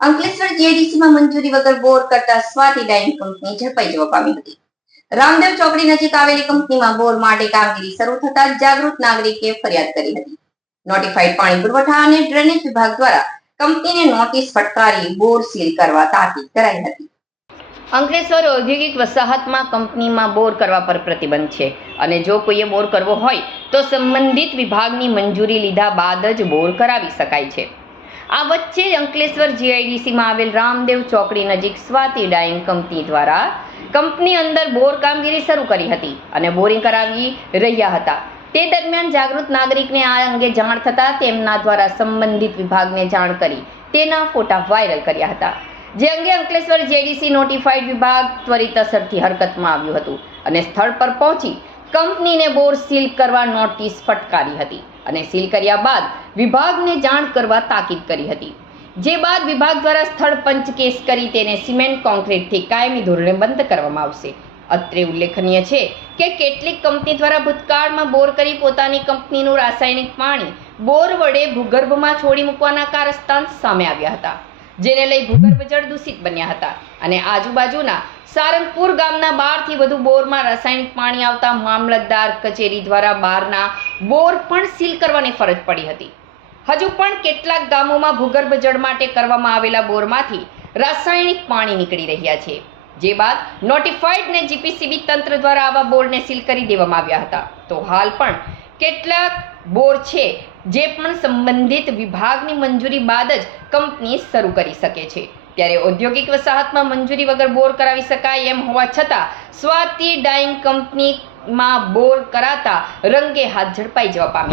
અંકલેશ્વર જીઆઈડીસીમાં મંજૂરી વગર બોર કરતા સ્વાતિ ડાઇંગ કંપની ઝડપાઈ જવા પામી હતી. રામદેવ ચોકડી નજીક આવેલી કંપનીમાં બોર માટે કામગીરી શરૂ થતા જાગૃત નાગરિકે ફરિયાદ કરી હતી. નોટિફાઈડ પાણી પુરવઠા અને ડ્રેનેજ વિભાગ દ્વારા કંપનીને નોટિસ ફટકારી બોર સીલ કરવા તાકીદ કરાઈ હતી. અંકલેશ્વર ઔદ્યોગિક વસાહતમાં કંપનીમાં બોર કરવા પર પ્રતિબંધ છે અને જો કોઈએ બોર કરવો હોય તો સંબંધિત વિભાગની મંજૂરી લીધા બાદ જ બોર કરાવી શકાય છે. આ વચ્ચે અંકલેશ્વર જીઆઈડીસીમાં આવેલ રામદેવ ચોકડી નજીક સ્વાતિ ડાઈંગ કંપની દ્વારા કંપની અંદર બોર કામગીરી શરૂ કરી હતી અને બોરિંગ કરાવી રહ્યા હતા. તે દરમિયાન જાગૃત નાગરિકને આ અંગે જાણ થતાં તેમના દ્વારા સંબંધિત વિભાગને જાણ કરી તેના ફોટા વાયરલ કર્યા હતા. જે અંગે અંકલેશ્વર જેડીસી નોટિફાઈડ વિભાગ ત્વરિત અસરથી હરકતમાં આવ્યું હતું અને સ્થળ પર પહોંચી કંપનીને બોર સીલ કરવા નોટિસ ફટકારી હતી અને સીલ કર્યા બાદ વિભાગને જાણ કરવા તાકીદ કરી હતી. જે બાદ વિભાગ દ્વારા સ્થળ પંચ કેસ કરી તેને સિમેન્ટ, કોન્ક્રીટથી કાયમી ધોરણે બંધ કરવામાં આવશે. અત્રે ઉલ્લેખનીય છે કે કેટલીક કંપની દ્વારા ભૂતકાળમાં બોર કરી પોતાની કંપનીનું રાસાયણિક પાણી બોર વડે ભૂગર્ભમાં છોડી મૂકવાના કારસ્તાન સામે આવ્યા હતા. જેને લઈ ભૂગર્ભ જળ દૂષિત બન્યા હતા. અને આજુબાજુના સારંગપુર ગામના બારથી વધુ બોરમાં રાસાયણિક પાણી આવતા મામલતદાર કચેરી દ્વારા બારના બોર પણ સીલ કરવાની ફરજ પડી હતી. હજુ પણ કેટલાક ગામોમાં ભૂગર્ભ જળ માટે કરવામાં આવેલા બોરમાંથી રાસાયણિક પાણી નીકળી રહ્યા છે. જે બાદ નોટિફાઈડ ને જીપીસીબી તંત્ર દ્વારા આવા બોરને સીલ કરી દેવામાં આવ્યા હતા. તો હાલ પણ કેટલાક બોર છે જે પણ સંબંધિત વિભાગની મંજૂરી બાદ જ કંપની શરૂ કરી શકે છે. ત્યારે ઔદ્યોગિક વસાહતમાં મંજૂરી વગર બોર કરાવી શકાય એમ હોવા છતાં, સ્વાતિ ડાઇંગ કંપનીમાં બોર કરાતા રંગે હાથ ઝડપાઈ જવા પામી